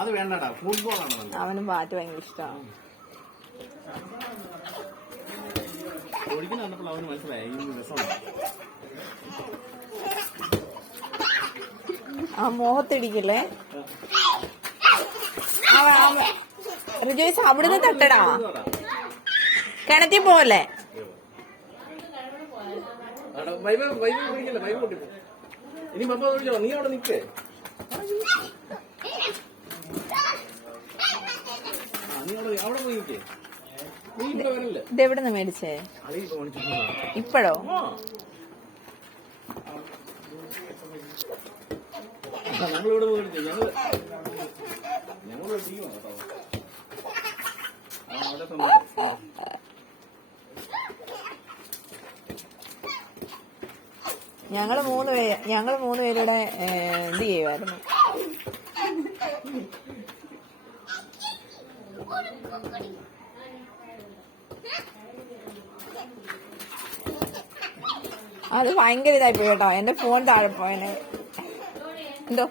അത് വേണ്ടടാ, ഫുട്ബോളാണ്. അവനും പാട്ട് ഭയങ്കര ഇഷ്ടമാണ്. ഒരിക്കലും കണ്ടപ്പോൾ അവന് മനസ്സിലായി രസമാണ്. ആ മോഹത്തിടിക്കല്ലേ റിജോയ്സ്, അവിടുന്ന് തട്ടടാ, കിണറ്റിൽ പോലെ. ഇനി പപ്പ വിളിച്ചോ, നീ അവിടെ നിൽക്കേ. അവിടെ പോയി നിൽക്കേ. ഇതെവിടെ നിന്ന് മേടിച്ചേ? ഇപ്പഴോ? ഞങ്ങളിവിടെ പോയിട്ട് ഞങ്ങൾ ഞങ്ങള് മൂന്ന് പേരുടെ എന്ത് ചെയ്യുമായിരുന്നു. അത് ഭയങ്കര ഇതായിപ്പോയി കേട്ടോ, എന്റെ ഫോൺ താഴെ പോയനെ. എന്തോ